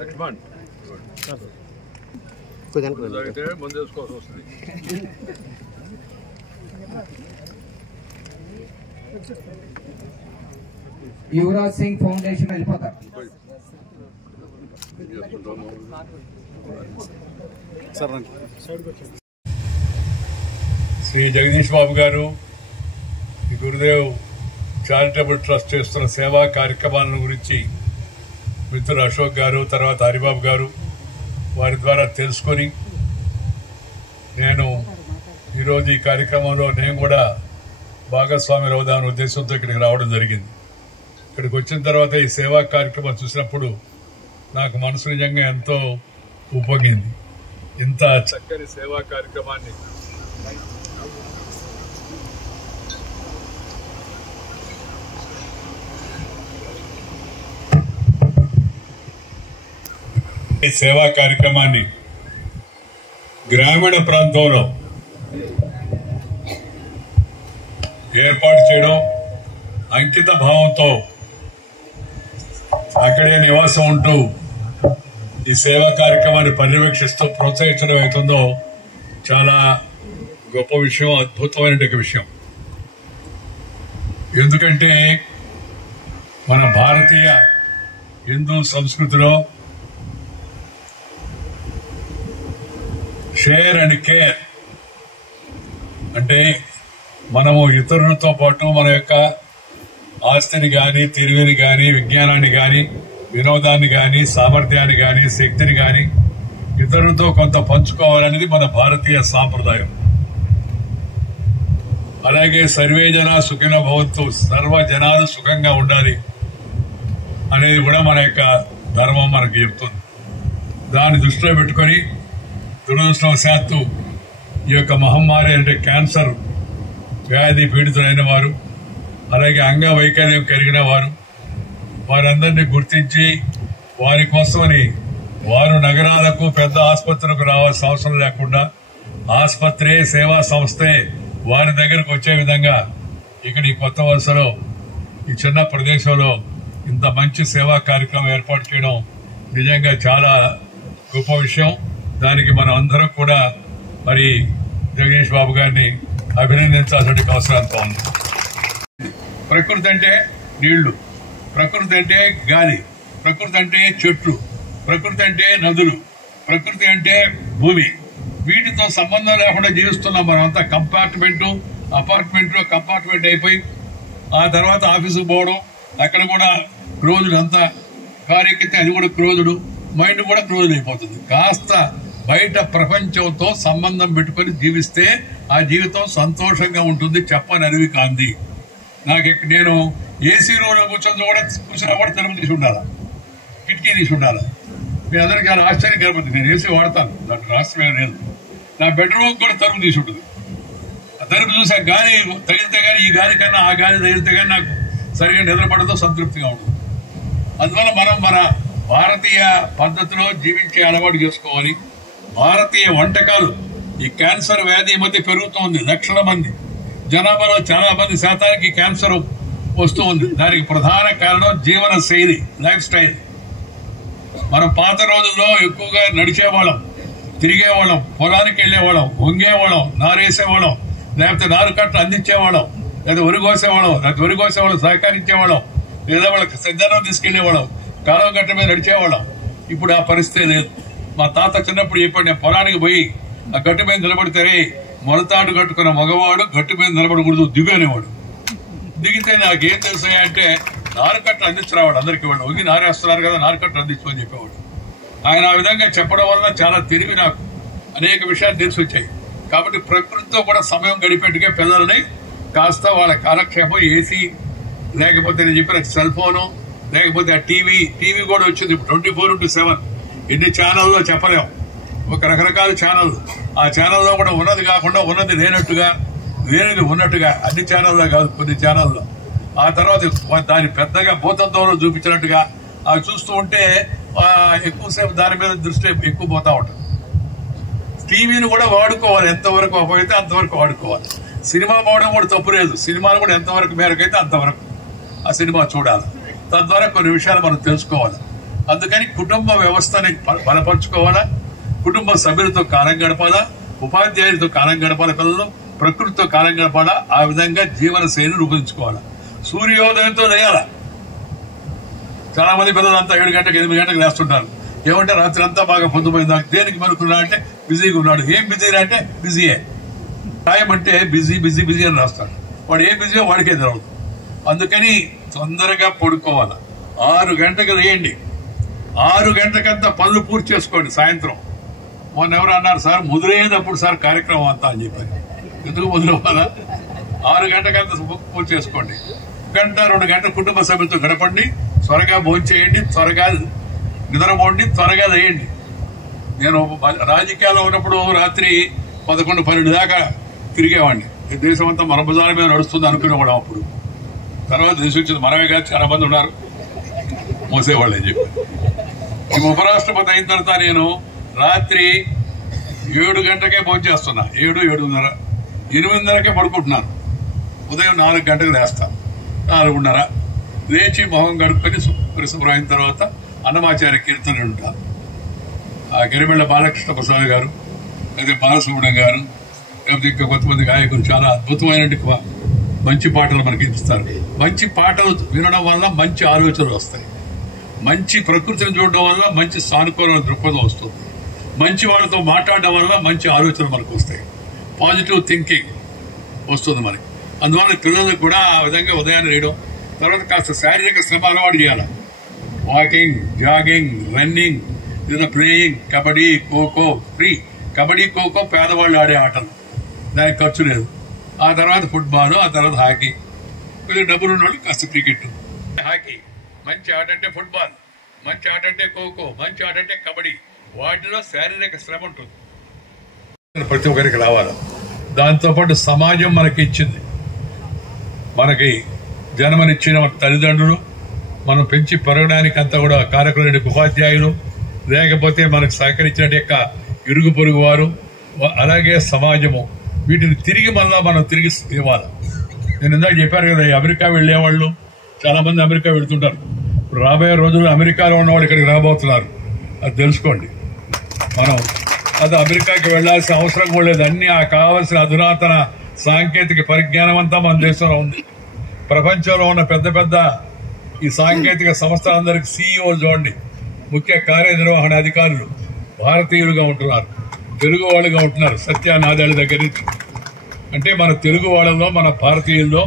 లక్ష్మణ్ అయితే ముందు వేసుకోవాల్సి వస్తుంది. యువరాజ్ సింగ్ ఫౌండేషన్ వెళ్ళిపోతారు. శ్రీ జగదీష్ బాబు గారు ఈ గురుదేవ్ చారిటబుల్ ట్రస్ట్ చేస్తున్న సేవా కార్యక్రమాల గురించి మిత్రులు అశోక్ గారు తర్వాత హరిబాబు గారు వారి ద్వారా తెలుసుకొని నేను ఈరోజు ఈ కార్యక్రమంలో నేను కూడా భాగస్వామి అవుదామనే ఉద్దేశంతో ఇక్కడికి రావడం జరిగింది. ఇక్కడికి వచ్చిన తర్వాత ఈ సేవా కార్యక్రమం చూసినప్పుడు నాకు మనసు నిజంగా ఎంతో ఉపగింది. ఇంత చక్కని సేవా కార్యక్రమాన్ని ఈ సేవా కార్యక్రమాన్ని గ్రామీణ ప్రాంతంలో ఏర్పాటు చేయడం, అంకిత భావంతో అక్కడే నివాసం ఉంటూ ఈ సేవా కార్యక్రమాన్ని పర్యవేక్షిస్తూ ప్రోత్సహించడం అవుతుందో చాలా గొప్ప విషయం, అద్భుతమైన విషయం. ఎందుకంటే మన భారతీయ హిందూ సంస్కృతిలో షేర్ అండ్ కేర్ అంటే మనము ఇతరులతో పాటు మన యొక్క ఆస్తిని గాని, తెలివిని గాని, విజ్ఞానాన్ని గాని, వినోదాన్ని గాని, సామర్థ్యాన్ని గాని, శక్తిని గాని ఇతరులతో కొంత పంచుకోవాలనేది మన భారతీయ సాంప్రదాయం. అలాగే సర్వే జనా సుఖినో భవంతు, సర్వ జనాలు సుఖంగా ఉండాలి అనేది కూడా మన యొక్క ధర్మం మనకు చెప్తుంది. దాన్ని దృష్టిలో పెట్టుకుని దురదృష్టవశాత్తు ఈ యొక్క మహమ్మారి అంటే క్యాన్సర్ వ్యాధి పీడితులైన వారు, అలాగే అంగవైకల్యం కలిగిన వారు, వారందరినీ గుర్తించి వారి కోసమని వారు నగరాలకు పెద్ద ఆసుపత్రులకు రావాల్సిన అవసరం లేకుండా ఆసుపత్రి సేవా సంస్థే వారి దగ్గరకు వచ్చే విధంగా ఇక్కడ ఈ కొత్త వలసలో ఈ చిన్న ప్రదేశంలో ఇంత మంచి సేవా కార్యక్రమం ఏర్పాటు చేయడం నిజంగా చాలా గొప్ప విషయం. దానికి మనం అందరం కూడా మరి జగదీష్ బాబు గారిని అభినందించాల్సిన అవసరంతో ఉంది. ప్రకృతి అంటే నీళ్లు, ప్రకృతి అంటే గాలి, ప్రకృతి అంటే చెట్లు, ప్రకృతి అంటే నదులు, ప్రకృతి అంటే భూమి. వీటితో సంబంధం లేకుండా జీవిస్తున్నాం మనం అంతా. కంపార్ట్మెంట్ అయిపోయి ఆ తర్వాత ఆఫీసుకు పోవడం, అక్కడ కూడా క్లోజుడు, అంతా కారు ఎక్కితే అది కూడా క్లోజుడు, మైండ్ కూడా క్లోజ్ అయిపోతుంది. కాస్త బయట ప్రపంచంతో సంబంధం పెట్టుకుని జీవిస్తే ఆ జీవితం సంతోషంగా ఉంటుంది. చెప్పని అరివి కాంది. నేను ఏసీ రూమ్లో కూర్చున్నా కూడా తలుపు తీసి ఉండాలా, కిటికీ తీసి ఉండాలా. మీ అందరికీ చాలా ఆశ్చర్యం కలుగుతుంది. నేను ఏసీ వాడతాను, నాకు రాష్ట్రమే లేదు. నా బెడ్రూమ్ కూడా తలుపు తీసి ఉంటుంది. ఆ తలుపు చూసి ఆ గాలి తగిలితే గానీ, ఈ గాలి కన్నా ఆ గాలి తగిలితే గానీ నాకు సరిగా నిద్రపడతో సంతృప్తిగా ఉంటుంది. అందువల్ల మనం మన భారతీయ పద్ధతిలో జీవించే అలవాటు చేసుకోవాలి. భారతీయ వంటకాలు, ఈ క్యాన్సర్ వ్యాధి మధ్య పెరుగుతోంది. లక్షల మంది జనాభాలో చాలా మంది శాతానికి క్యాన్సర్ వస్తూ ఉంది. దానికి ప్రధాన కారణం జీవన శైలి, లైఫ్ స్టైల్. మనం పాత రోజుల్లో ఎక్కువగా నడిచేవాళ్ళం, తిరిగేవాళ్ళం, పొలానికి వెళ్లేవాళ్ళం, వంగేవాళ్ళం, నారేసేవాళ్ళం, లేకపోతే నారు కట్టలు అందించేవాళ్ళం, లేదా వరి కోసేవాళ్ళం, సహకరించేవాళ్ళం, లేదా వాళ్ళకి సిద్ధనం తీసుకెళ్లేవాళ్ళం, కాలువ గట్ట మీద నడిచేవాళ్ళం. ఇప్పుడు ఆ పరిస్థితి లేదు. మా తాత చిన్నప్పుడు చెప్పాడు, నేను పొలానికి పోయి ఆ గట్టు మీద నిలబడితే మొలతాడు కట్టుకున్న మగవాడు గట్టు మీద నిలబడకూడదు, దిగు అనేవాడు. దిగితే నాకేం తెలుసాయి అంటే నారుకట్టలు అందించినవాడు. అందరికీ వాళ్ళు వంగి నారేస్తున్నారు కదా, నారుకట్టలు అందించమని చెప్పేవాడు. ఆయన ఆ విధంగా చెప్పడం వల్ల చాలా తెలివి నాకు అనేక విషయాలు తెలిసి వచ్చాయి. కాబట్టి ప్రకృతితో కూడా సమయం గడిపెట్టుకే పిల్లలని కాస్త వాళ్ళ కాలక్షేపం, ఏసీ లేకపోతే నేను చెప్పిన సెల్ ఫోను, లేకపోతే ఆ టీవీ కూడా వచ్చింది 24/7. ఎన్ని ఛానల్లో చెప్పలేం, ఒక రకరకాల ఛానల్. ఆ ఛానల్లో కూడా ఉన్నది కాకుండా ఉన్నది లేనట్టుగా, లేనిది ఉన్నట్టుగా అన్ని ఛానల్లో కాదు, కొన్ని ఛానల్లో. ఆ తర్వాత దాన్ని పెద్దగా భూతత్వంలో చూపించినట్టుగా అవి చూస్తూ ఉంటే ఎక్కువసేపు దాని మీద దృష్టి ఎక్కువ పోతా ఉంటుంది. టీవీని కూడా వాడుకోవాలి, ఎంతవరకు అపోయితే అంతవరకు వాడుకోవాలి. సినిమా పోవడం కూడా తప్పు లేదు, సినిమాలు కూడా ఎంతవరకు మేరకు అయితే అంతవరకు ఆ సినిమా చూడాలి. తద్వారా కొన్ని విషయాలు మనం తెలుసుకోవాలి. అందుకని కుటుంబ వ్యవస్థని బలపరుచుకోవాలా, కుటుంబ సభ్యులతో కాలం గడపాలా, ఉపాధ్యాయులతో కాలం గడపాలా, పిల్లలు ప్రకృతితో కాలం గడపాలా. ఆ విధంగా జీవన శైలిని రూపొందించుకోవాలా. సూర్యోదయంతో లేయాలా. చాలా మంది పిల్లలంతా 7 గంటలకు 8 గంటలకు లేస్తుంటారు. ఏమంటే రాత్రి అంతా బాగా పొద్దుపోయింది, దేనికి మనుకున్నా అంటే బిజీగా ఉన్నాడు. ఏం బిజీ అంటే బిజీయే. రాయమంటే బిజీ బిజీ బిజీ అని రాస్తాడు. వాడు ఏం బిజీయో వాడికే తెలవదు. అందుకని తొందరగా పడుకోవాలి. 6 గంటలకు లేయండి. 6 గంటలకంతా పనులు పూర్తి చేసుకోండి. సాయంత్రం మొన్న ఎవరు అన్నారు, సార్ ముదిరేటప్పుడు సార్ కార్యక్రమం అంతా అని చెప్పారు. ఎందుకు మొదలవ్వాలా? 6 గంటలకంతా పూర్తి చేసుకోండి. 1 గంట 2 గంటల కుటుంబ సభ్యులతో గడపండి. త్వరగా భోజనం చేయండి, త్వరగా నిద్రపోండి, త్వరగా లేయండి. నేను రాజకీయాల్లో ఉన్నప్పుడు రాత్రి 11, 12 దాకా తిరిగేవాడిని. దేశం అంతా మన బజార మీద నడుస్తుంది అనుకునేవాడు. అప్పుడు తర్వాత దేశం వచ్చింది, మనమే కాదు చాలా మంది ఉన్నారు మోసేవాళ్ళు అని చెప్పి. ఈ ఉపరాష్ట్రపతి అయిన తర్వాత నేను రాత్రి 7 గంటలకే భోజనం చేస్తున్నా. 7, 7:30, 8:30కే పడుకుంటున్నాను. ఉదయం 4 గంటలకు లేస్తాను. 4:30 లేచి మొహం గడుపుకొని పరిశుభ్రం అయిన తర్వాత అన్నమాచార్య కీర్తన ఉంటారు. ఆ గిరిమెళ్ల బాలకృష్ణ ప్రసాద్ గారు, లేదా బాలసుబ్రహ్మణ్యం గారు, లేకపోతే ఇంకా కొంతమంది గాయకులు చాలా అద్భుతమైన మంచి పాటలు మనకి ఇస్తారు. మంచి పాటలు వినడం వల్ల మంచి ఆలోచనలు వస్తాయి. మంచి ప్రకృతిని చూడడం వల్ల మంచి సానుకూల దృక్పథం వస్తుంది. మంచి వాళ్ళతో మాట్లాడడం వల్ల మంచి ఆలోచనలు మనకు వస్తాయి. పాజిటివ్ థింకింగ్ వస్తుంది మనకి. అందువల్ల పిల్లలకు కూడా ఆ విధంగా ఉదయాన్నే వేయడం. తర్వాత కాస్త శారీరక శ్రమ అలవాటు చేయాలి. వాకింగ్, జాగింగ్, రన్నింగ్, లేదా ప్లేయింగ్, కబడ్డీ, ఖోఖో. ఫ్రీ కబడ్డీ, ఖోఖో పేదవాళ్ళు ఆడే ఆటలు, దానికి ఖర్చు లేదు. ఆ తర్వాత ఫుట్బాల్, ఆ తర్వాత హాకీ. కొంచెం డబ్బులు ఉన్న వాళ్ళు కాస్త క్రికెట్, హాకీ. మంచి ఆట అంటే ఫుట్బాల్, మంచి ఆట అంటే ఖోఖో, మంచి ఆట అంటే కబడ్డీ. వాటిలో శారీరక శ్రమ ఉంటుంది. ప్రతి ఒక్కరికి రావాలి. దాంతోపాటు సమాజం మనకి ఇచ్చింది. మనకి జన్మనిచ్చిన తల్లిదండ్రులు, మనం పెంచి పెరగడానికి అంతా కూడా కారకులైన ఉపాధ్యాయులు, లేకపోతే మనకు సహకరించిన యొక్క ఇరుగు పొరుగు వారు, అలాగే సమాజము. వీటిని తిరిగి మళ్ళా మనం తిరిగి ఇవ్వాలి. నేను ఇందాక చెప్పాను కదా, అమెరికా వెళ్లేవాళ్ళు చాలా మంది అమెరికా వెళ్తుంటారు. రాబోయే రోజుల్లో అమెరికాలో ఉన్నవాళ్ళు ఇక్కడికి రాబోతున్నారు. అది తెలుసుకోండి. మనం అది అమెరికాకి వెళ్లాల్సిన అవసరం కూడా లేదు. అన్ని కావాల్సిన అధునాతన సాంకేతిక పరిజ్ఞానం అంతా మన దేశంలో ఉంది. ప్రపంచంలో ఉన్న పెద్ద పెద్ద ఈ సాంకేతిక సంస్థలందరికీ CEO చూడండి, ముఖ్య కార్యనిర్వహణ అధికారులు భారతీయులుగా ఉంటున్నారు, తెలుగు వాళ్ళుగా ఉంటున్నారు. సత్యానాదాల దగ్గర నుంచి. అంటే మన తెలుగు వాళ్ళలో, మన భారతీయుల్లో,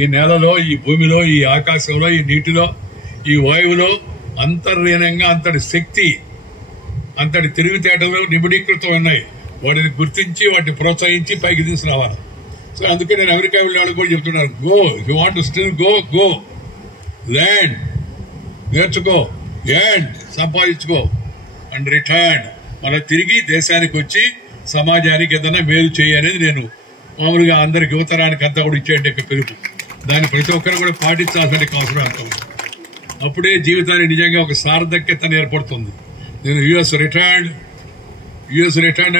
ఈ నేలలో, ఈ భూమిలో, ఈ ఆకాశంలో, ఈ నీటిలో, ఈ వాయువులో అంతర్లీనంగా అంతటి శక్తి, అంతటి తెలివితేటలు నిబిడీకృతం ఉన్నాయి. వాటిని గుర్తించి వాటిని ప్రోత్సహించి పైకి తీసుకురావాలి. సో అందుకే నేను అమెరికా వెళ్ళే వాళ్ళకి కూడా చెప్తున్నాను, go, you want to still go, land, నేర్చుకో, ల్యాండ్ సంపాదించుకో, అండ్ రిటర్న్. మళ్ళీ తిరిగి దేశానికి వచ్చి సమాజానికి ఏదైనా మేలు చేయనేది నేను మామూలుగా అందరికి యువతరానికి అంతా కూడా ఇచ్చేయండి యొక్క పిలుపు. దాన్ని ప్రతి ఒక్కరు కూడా పాటించాల్సిన అవసరం అంత ఉంది. అప్పుడే జీవితానికి నిజంగా ఒక సార్థక్యత ఏర్పడుతుంది. నేను యుఎస్ రిటైర్డ్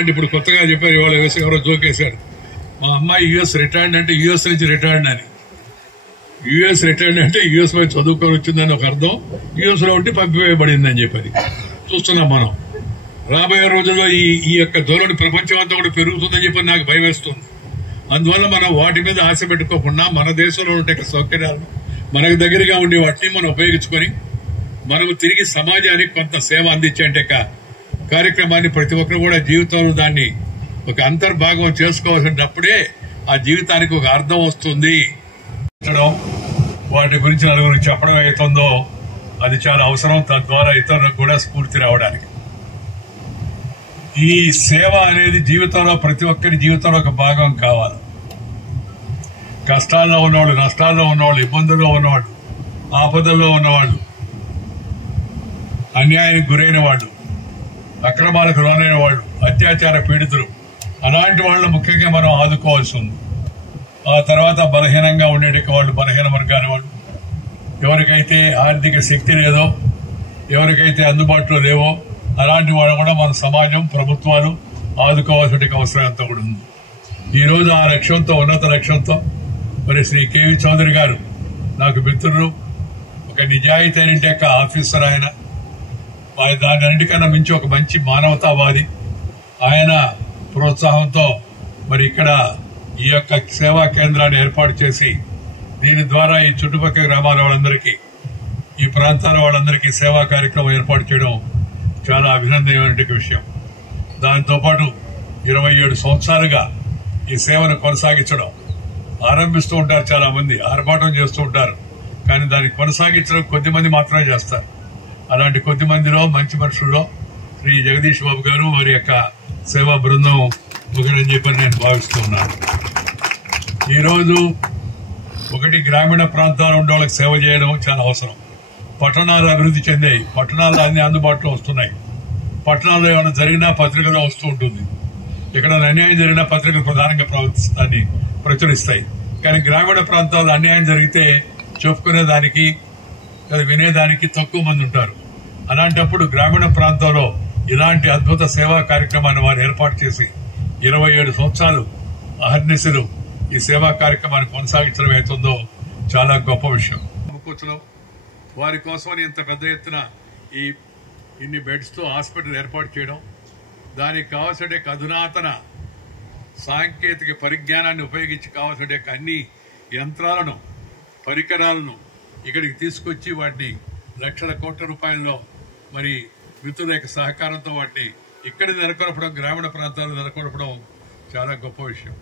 అంటే ఇప్పుడు కొత్తగా చెప్పారు, ఇవాళ ఎవరో జోకేశారు. మా అమ్మాయి యుఎస్ రిటైర్డ్ అంటే యుఎస్ నుంచి రిటైర్డ్ అని. యుఎస్ రిటైర్డ్ అంటే యుఎస్ పై చదువుకొని వచ్చిందని ఒక అర్థం, యుఎస్ లో ఉండి పంపివేయబడిందని చెప్పని చూస్తున్నాం మనం. రాబోయే రోజుల్లో ఈ యొక్క ధోరణి ప్రపంచం అంతా కూడా పెరుగుతుందని చెప్పి నాకు భయం వేస్తుంది. అందువల్ల మనం వాటి మీద ఆశ పెట్టుకోకుండా మన దేశంలో ఉండే సౌకర్యాలను, మనకు దగ్గరగా ఉండే వాటిని మనం ఉపయోగించుకొని మనము తిరిగి సమాజానికి కొంత సేవ అందించే కార్యక్రమాన్ని ప్రతి ఒక్కరు కూడా జీవితంలో దాన్ని ఒక అంతర్భాగం చేసుకోవాల్సినప్పుడే ఆ జీవితానికి ఒక అర్థం వస్తుంది. వాటి గురించి నలుగురికి చెప్పడం అవుతుందో అది చాలా అవసరం. తద్వారా ఇతరులకు కూడా స్ఫూర్తి రావడానికి ఈ సేవ అనేది జీవితంలో ప్రతి ఒక్కరి జీవితంలో ఒక భాగం కావాలి. కష్టాల్లో ఉన్నవాళ్ళు, నష్టాల్లో ఉన్నవాళ్ళు, ఇబ్బందుల్లో ఉన్నవాళ్ళు, ఆపదల్లో ఉన్నవాళ్ళు, అన్యాయానికి గురైన వాళ్ళు, అక్రమాలకు లోనైన వాళ్ళు, అత్యాచార పీడితులు, అలాంటి వాళ్ళని ముఖ్యంగా మనం ఆదుకోవాల్సి ఉంది. ఆ తర్వాత బలహీనంగా ఉండేటి వాళ్ళు, బలహీన వర్గాల వాళ్ళు, ఎవరికైతే ఆర్థిక శక్తి లేదో, ఎవరికైతే అందుబాటులో లేవో అలాంటి వాళ్ళు కూడా మన సమాజం, ప్రభుత్వాలు ఆదుకోవాల్సిన అవసరం అంతా కూడా ఉంది. ఈ రోజు ఆ లక్ష్యంతో, ఉన్నత లక్ష్యంతో మరి శ్రీ కేవి చౌదరి గారు నాకు మిత్రులు, ఒక నిజాయితీ అయిన ఆఫీసర్. ఆయన దాని అన్నిటికన్నా మించి ఒక మంచి మానవతావాది. ఆయన ప్రోత్సాహంతో మరి ఇక్కడ ఈ యొక్క సేవా కేంద్రాన్ని ఏర్పాటు చేసి దీని ద్వారా ఈ చుట్టుపక్కల గ్రామాల వాళ్ళందరికీ, ఈ ప్రాంతాల వాళ్ళందరికీ సేవా కార్యక్రమం ఏర్పాటు చేయడం చాలా అభినందనీయమైన విషయం. దాంతోపాటు 27 సంవత్సరాలుగా ఈ సేవను కొనసాగించడం. ఆరంభిస్తూ ఉంటారు, చాలా మంది ఆర్భాటం చేస్తూ ఉంటారు, కానీ దాన్ని కొనసాగించడం కొద్ది మంది మాత్రమే చేస్తారు. అలాంటి కొద్ది మందిలో, మంచి మనుషుల్లో శ్రీ జగదీష్ బాబు గారు, వారి యొక్క సేవా బృందం ఒకటని చెప్పి నేను భావిస్తూ ఉన్నాను. ఈరోజు ఒకటి, గ్రామీణ ప్రాంతాల్లో ఉండే వాళ్ళకి సేవ చేయడం చాలా అవసరం. పట్టణాలు అభివృద్ధి చెందాయి, పట్టణాల్లో అన్ని అందుబాటులో వస్తున్నాయి. పట్టణాల్లో ఏమైనా జరిగినా పత్రికలో వస్తూ ఉంటుంది, ఎక్కడ అన్యాయం జరిగినా పత్రికలు ప్రధానంగా దాన్ని ప్రచురిస్తాయి. కానీ గ్రామీణ ప్రాంతాల్లో అన్యాయం జరిగితే చెప్పుకునేదానికి, వినేదానికి తక్కువ మంది ఉంటారు. అలాంటప్పుడు గ్రామీణ ప్రాంతంలో ఇలాంటి అద్భుత సేవా కార్యక్రమాన్ని వారు ఏర్పాటు చేసి 27 సంవత్సరాలు అహర్నిశలు ఈ సేవా కార్యక్రమాన్ని కొనసాగించడం అవుతుందో చాలా గొప్ప విషయం. వారి కోసం ఇంత పెద్ద ఎత్తున ఇన్ని బెడ్స్ తో హాస్పిటల్ ఏర్పాటు చేయడం, దానికి కావాల్సిన అధునాతన సాంకేతిక పరిజ్ఞానాన్ని ఉపయోగించి కావాల్సిన అన్ని యంత్రాలను, పరికరాలను ఇక్కడికి తీసుకొచ్చి వాటిని లక్షల కోట్ల రూపాయల్లో మరి మిత్రుల యొక్క సహకారంతో వాటిని ఇక్కడ నెలకొల్పడం, గ్రామీణ ప్రాంతాల్లో నెలకొల్పడం చాలా గొప్ప విషయం.